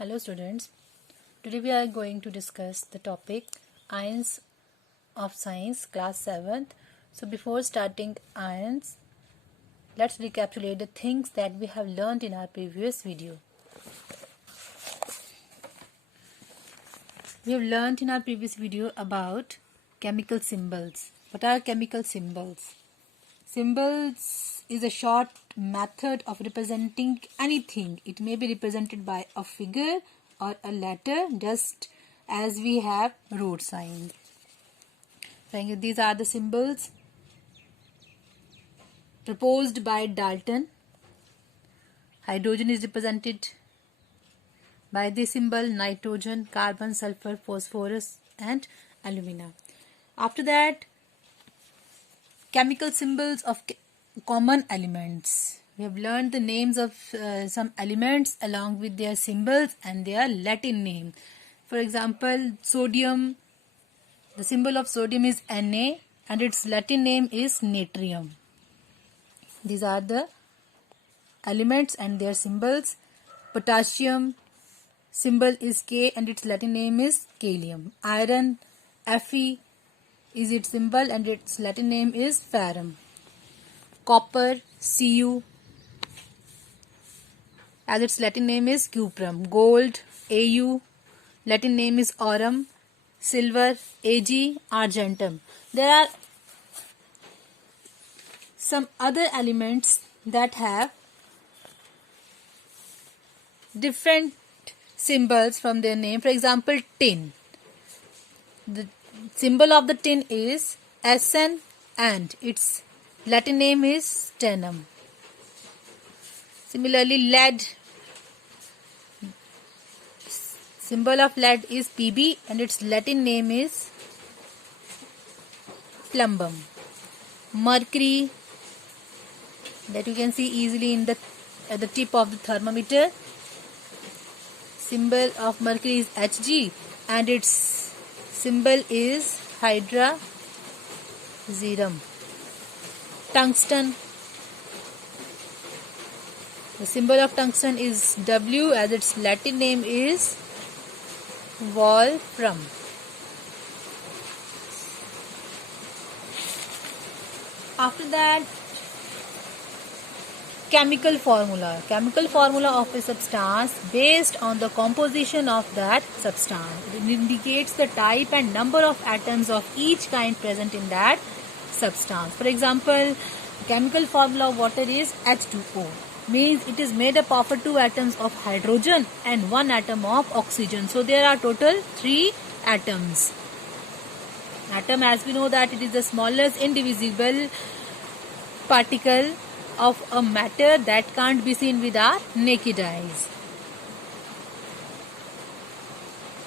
Hello students, today we are going to discuss the topic Ions of Science class 7th. So before starting ions, let's recapitulate the things that we have learned in our previous video. We have learned in our previous video about chemical symbols. What are chemical symbols? Symbols is a short method of representing anything. It may be represented by a figure or a letter, just as we have road signs. These are the symbols proposed by Dalton. Hydrogen is represented by this symbol: nitrogen, carbon, sulfur, phosphorus and alumina. After that, chemical symbols of common elements. We have learned the names of some elements along with their symbols and their Latin name. For example, sodium, the symbol of sodium is Na and its Latin name is natrium. These are the elements and their symbols. Potassium, symbol is K and its Latin name is kalium. Iron, Fe is its symbol and its Latin name is ferrum. Copper, Cu, as its Latin name is cuprum. Gold, Au, Latin name is aurum. Silver, Ag, argentum. There are some other elements that have different symbols from their name. For example, tin. The symbol of the tin is Sn and its Latin name is stannum. Similarly, lead. Symbol of lead is Pb and its Latin name is plumbum. Mercury, that you can see easily at the tip of the thermometer. Symbol of mercury is Hg and its symbol is hydrazerum. Tungsten, the symbol of tungsten is W as its Latin name is wolfram. After that, chemical formula. Chemical formula of a substance based on the composition of that substance. It indicates the type and number of atoms of each kind present in that substance. For example, chemical formula of water is H2O. Means it is made up of 2 atoms of hydrogen and 1 atom of oxygen. So there are total 3 atoms. Atom, as we know, that it is the smallest indivisible particle of a matter that can't be seen with our naked eyes.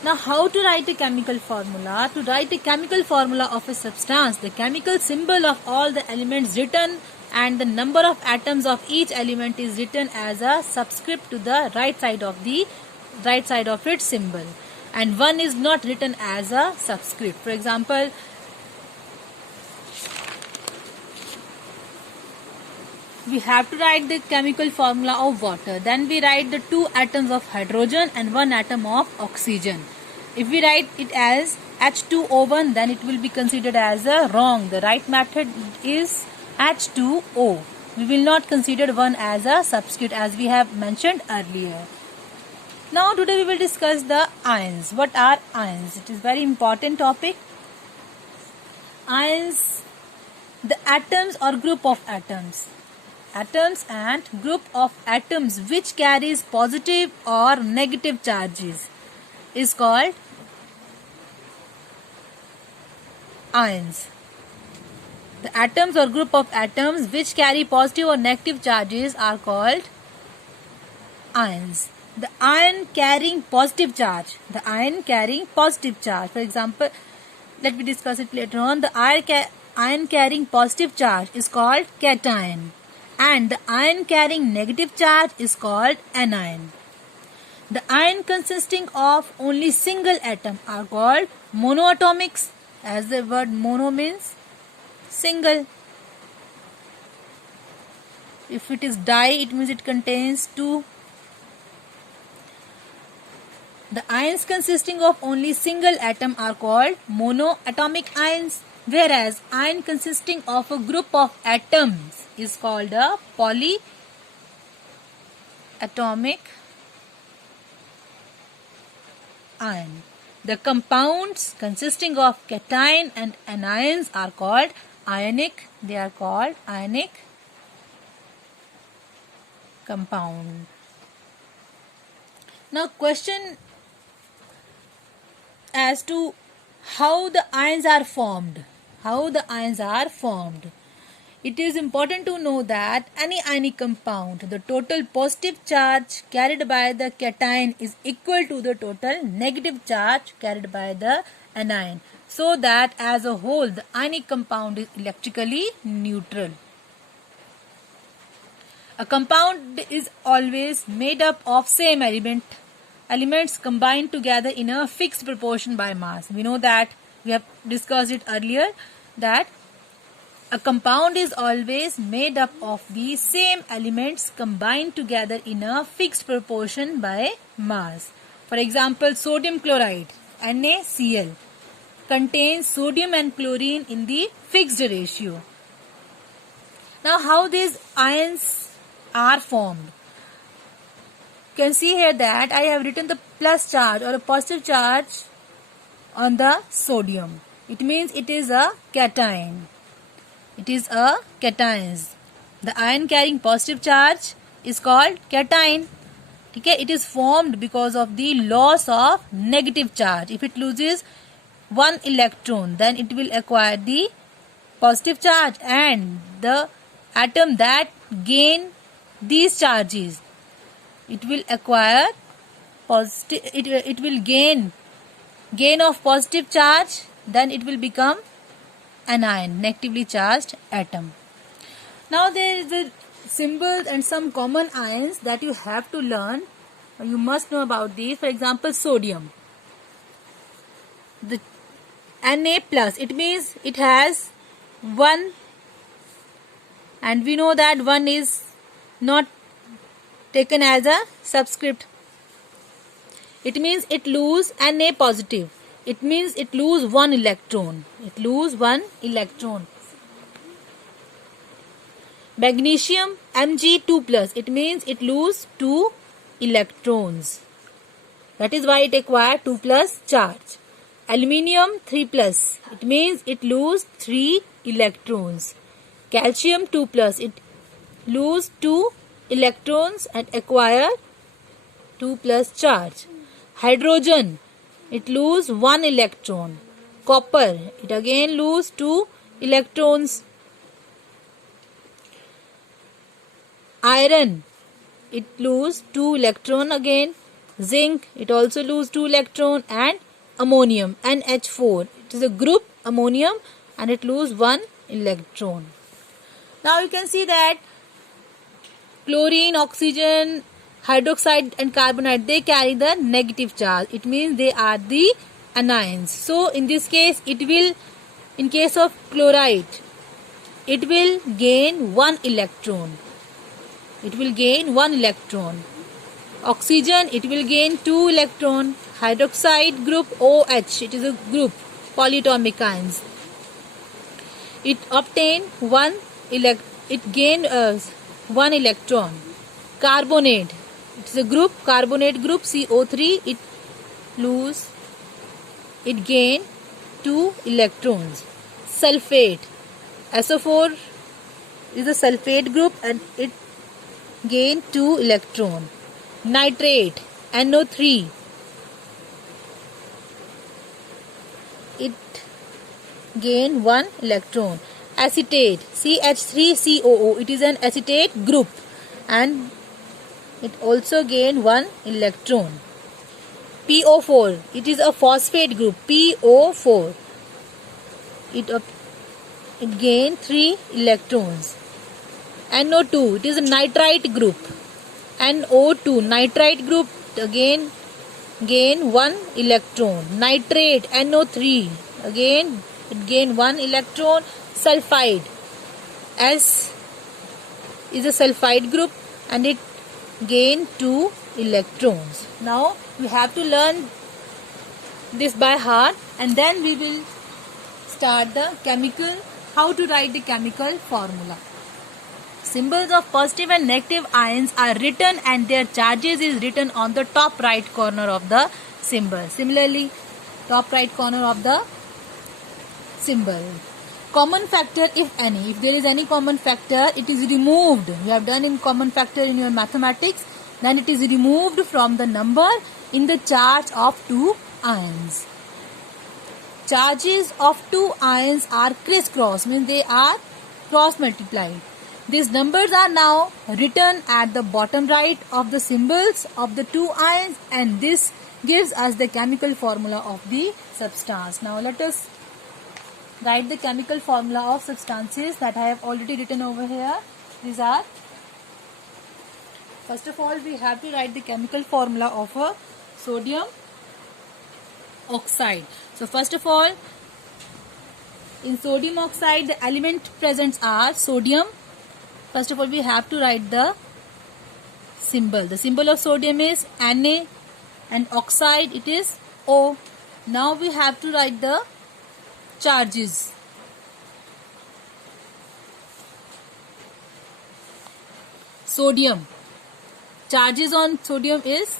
Now, how to write a chemical formula? To write a chemical formula of a substance, the chemical symbol of all the elements written and the number of atoms of each element is written as a subscript to the right side of its symbol, and one is not written as a subscript. For example, we have to write the chemical formula of water. Then we write the 2 atoms of hydrogen and 1 atom of oxygen. If we write it as H2O1, then it will be considered as a wrong. The right method is H2O. We will not consider 1 as a subscript as we have mentioned earlier. Now today we will discuss the ions. What are ions? It is very important topic. Ions, the atoms or group of atoms. Atoms and group of atoms which carries positive or negative charges is called ions. The atoms or group of atoms which carry positive or negative charges are called ions. The ion carrying positive charge. The ion carrying positive charge. For example, let me discuss it later on. The ion carrying positive charge is called cation, and the ion carrying negative charge is called anion. The ion consisting of only single atom are called monoatomics, as the word mono means single. If it is di, it means it contains 2. The ions consisting of only single atom are called monoatomic ions, whereas ion consisting of a group of atoms is called a polyatomic ion. The compounds consisting of cation and anions are called ionic. They are called ionic compound. Now question as to how the ions are formed. How the ions are formed. It is important to know that any ionic compound, the total positive charge carried by the cation is equal to the total negative charge carried by the anion, so that as a whole the ionic compound is electrically neutral. A compound is always made up of same elements combined together in a fixed proportion by mass. We know that, we have discussed it earlier, that a compound is always made up of the same elements combined together in a fixed proportion by mass. For example, sodium chloride, NaCl, contains sodium and chlorine in the fixed ratio. Now, how these ions are formed? You can see here that I have written the plus charge or a positive charge on the sodium. It means it is a cation. It is a cation. The ion carrying positive charge is called cation. Okay, it is formed because of the loss of negative charge. If it loses one electron, then it will acquire the positive charge, and the atom that gain these charges, it will acquire positive. It will gain of positive charge. Then it will become an ion, negatively charged atom. Now there is the symbols and some common ions that you have to learn. You must know about these. For example, sodium. The Na plus, it means it has 1, and we know that 1 is not taken as a subscript. It means it lose Na positive. It means it lose 1 electron. It lose 1 electron. Magnesium Mg2 plus. It means it lose 2 electrons. That is why it acquire 2 plus charge. Aluminium 3 plus. It means it lose 3 electrons. Calcium 2 plus. It lose 2 electrons and acquire 2 plus charge. Hydrogen, it lose 1 electron. Copper, it again lose 2 electrons. Iron, it lose 2 electron again. Zinc, it also lose 2 electron. And ammonium, NH4, it is a group ammonium and it lose 1 electron. Now you can see that chlorine, oxygen, hydroxide and carbonate, they carry the negative charge. It means they are the anions. So in this case, it will, in case of chloride, it will gain 1 electron. It will gain 1 electron. Oxygen, it will gain 2 electron. Hydroxide group OH, it is a group, polyatomic ions. It obtain 1 1 electron. Carbonate, it is a group, carbonate group CO3, it gain 2 electrons. Sulfate, SO4 is a sulfate group and it gain 2 electron. Nitrate, NO3, it gain 1 electron. Acetate, CH3COO, it is an acetate group and it also gain 1 electron. PO4, it is a phosphate group, PO4, it gain 3 electrons. NO2, it is a nitrite group, NO2, nitrite group, again gain 1 electron. Nitrate, NO3, again it gain 1 electron. Sulfide, S is a sulfide group and it gain 2 electrons. Now we have to learn this by heart, and then we will start the chemical, how to write the chemical formula. Symbols of positive and negative ions are written and their charges is written on the top right corner of the symbol. Similarly, top right corner of the symbol. Common factor, if any. If there is any common factor, it is removed. You have done in common factor in your mathematics. Then it is removed from the number in the charge of two ions. Charges of two ions are crisscross, means they are cross multiplied. These numbers are now written at the bottom right of the symbols of the two ions, and this gives us the chemical formula of the substance. Now let us write the chemical formula of substances that I have already written over here. These are, first of all, we have to write the chemical formula of a sodium oxide. So first of all, in sodium oxide, the element presents are sodium. First of all, we have to write the symbol. The symbol of sodium is Na, and oxide it is O. Now we have to write the charges. Sodium. Charges on sodium is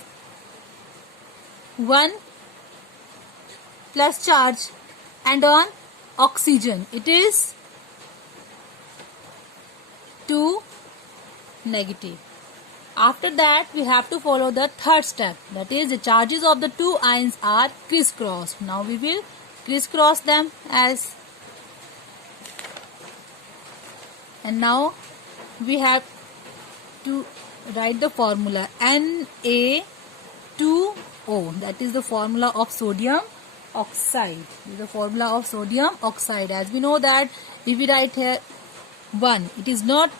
1 plus charge, and on oxygen it is 2 negative. After that, we have to follow the third step, that is the charges of the two ions are crisscrossed. Now we will crisscross them as, and now we have to write the formula Na2O. That is the formula of sodium oxide. This is the formula of sodium oxide. As we know that if we write here 1, it is not,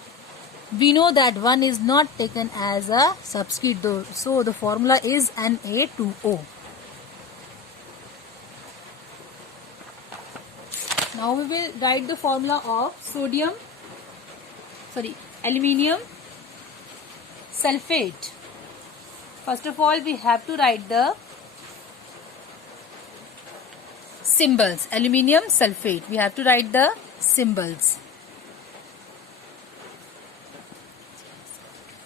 we know that 1 is not taken as a subscript though, so the formula is Na2O. Now we will write the formula of aluminium sulfate. First of all, we have to write the symbols. Aluminium sulfate, we have to write the symbols.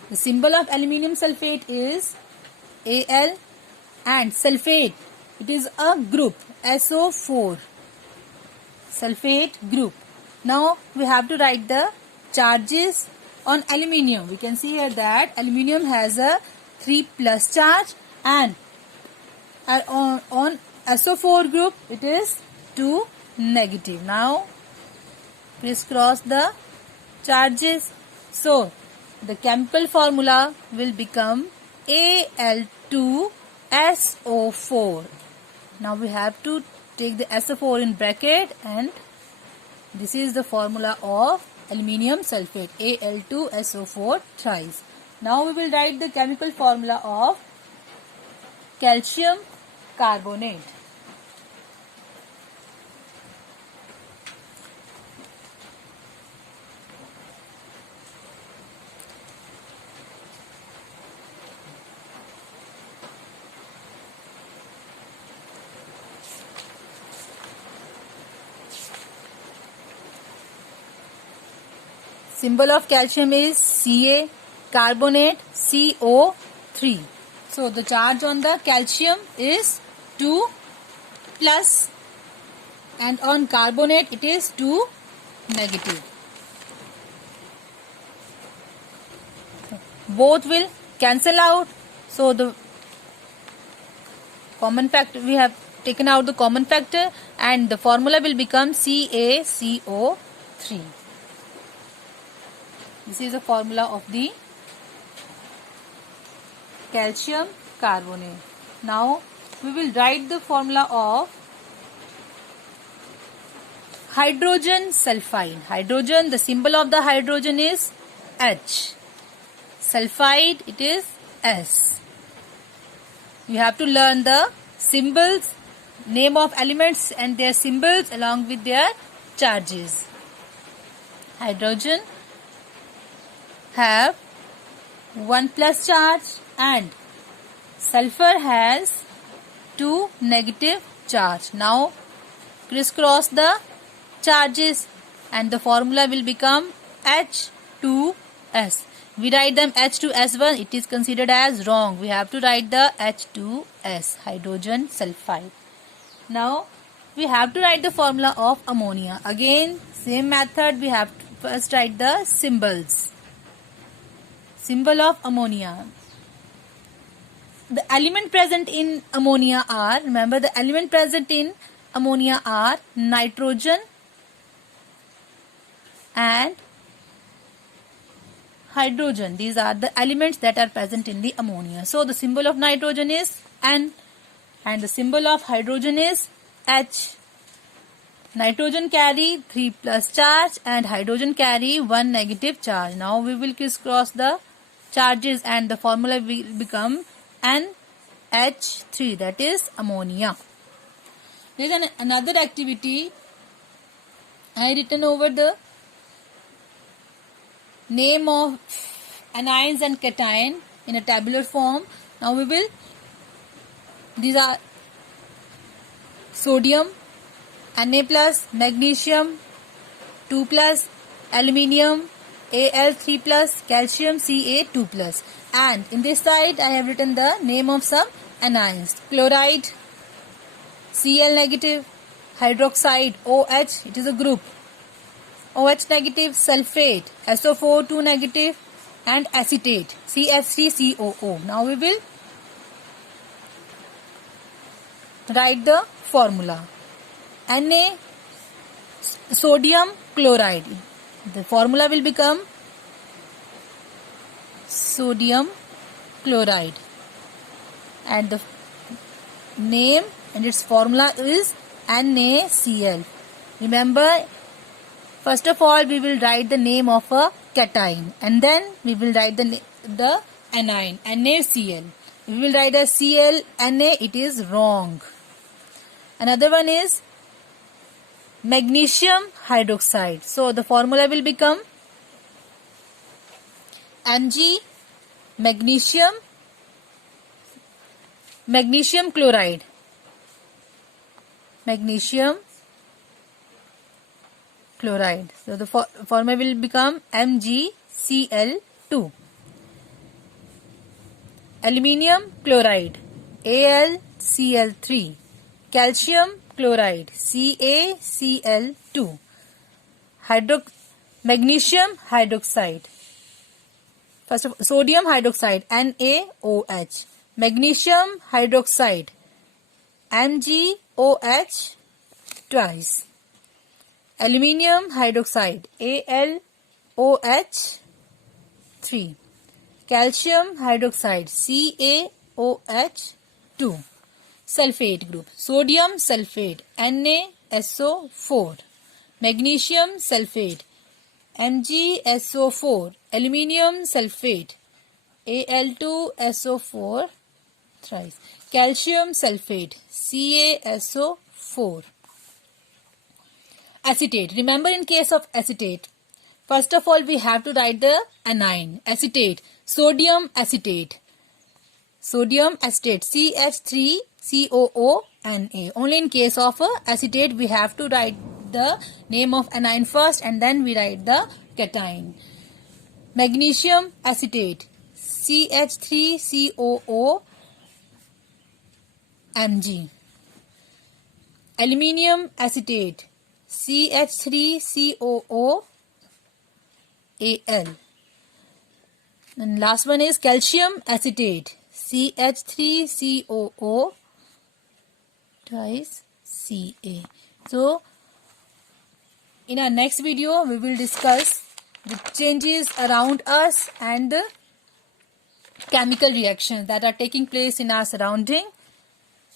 The symbol of aluminium sulfate is Al, and sulfate, it is a group, SO4, sulfate group. Now we have to write the charges on aluminium. We can see here that aluminium has a 3 plus charge, and on SO4 group it is 2 negative. Now crisscross the charges. So the chemical formula will become Al2SO4. Now we have to take the SO4 in bracket, and this is the formula of aluminium sulfate, Al2SO4 thrice. Now we will write the chemical formula of calcium carbonate. Symbol of calcium is Ca, carbonate CO3. So the charge on the calcium is 2 plus, and on carbonate it is 2 negative. Both will cancel out. So the common factor, we have taken out the common factor, and the formula will become CaCO3. This is the formula of the calcium carbonate. Now we will write the formula of hydrogen sulfide. Hydrogen, the symbol of the hydrogen is H. Sulfide, it is S. You have to learn the symbols, name of elements and their symbols along with their charges. Hydrogen have 1 plus charge, and Sulfur has 2 negative charge. Now crisscross the charges and the formula will become H2S. We write them H2S1, it is considered as wrong. We have to write the H2S, hydrogen sulfide. Now we have to write the formula of ammonia. Again, same method, we have to first write the symbols. Symbol of ammonia. The element present in ammonia are, remember the element present in ammonia are nitrogen and hydrogen. These are the elements that are present in the ammonia. So the symbol of nitrogen is N and the symbol of hydrogen is H. Nitrogen carry 3 plus charge and hydrogen carry 1 negative charge. Now we will crisscross the charges and the formula will become NH3, that is ammonia. There is another activity. I written over the name of anions and cation in a tabular form. Now we will, these are sodium, Na plus, magnesium, 2 plus, aluminium, Al3 plus, calcium, Ca2 plus. And in this side I have written the name of some anions. Chloride, Cl negative, hydroxide, OH, it is a group. OH negative, sulfate, SO4 2 negative and acetate, CH3COO. Now we will write the formula. Na, sodium chloride. The formula will become sodium chloride and the name and its formula is NaCl. Remember, first of all we will write the name of a cation and then we will write the anion, NaCl. We will write as Cl, Na, it is wrong. Another one is magnesium hydroxide. So the formula will become Mg, magnesium chloride. Magnesium chloride. So the formula will become MgCl2. Aluminium chloride, AlCl3. Calcium chloride, CaCl2. Magnesium hydroxide. First of all, sodium hydroxide, NaOH. Magnesium hydroxide, MgOH twice. Aluminium hydroxide, AlOH3. Calcium hydroxide, CaOH2. Sulfate group. Sodium sulfate, NaSO4. Magnesium sulfate, MgSO4. Aluminium sulfate, Al2SO4 thrice. Calcium sulfate, CaSO4. Acetate. Remember, in case of acetate, first of all we have to write the anion. Acetate. Sodium acetate. Sodium acetate, CH3COO-Na. Only in case of acetate we have to write the name of anion first and then we write the cation. Magnesium acetate, CH3COO-Mg. Aluminium acetate, CH3COO-Al. And last one is calcium acetate, CH3COO twice Ca. So in our next video we will discuss the changes around us and the chemical reactions that are taking place in our surrounding.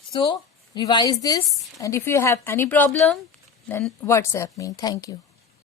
So revise this, and if you have any problem then WhatsApp me. Thank you.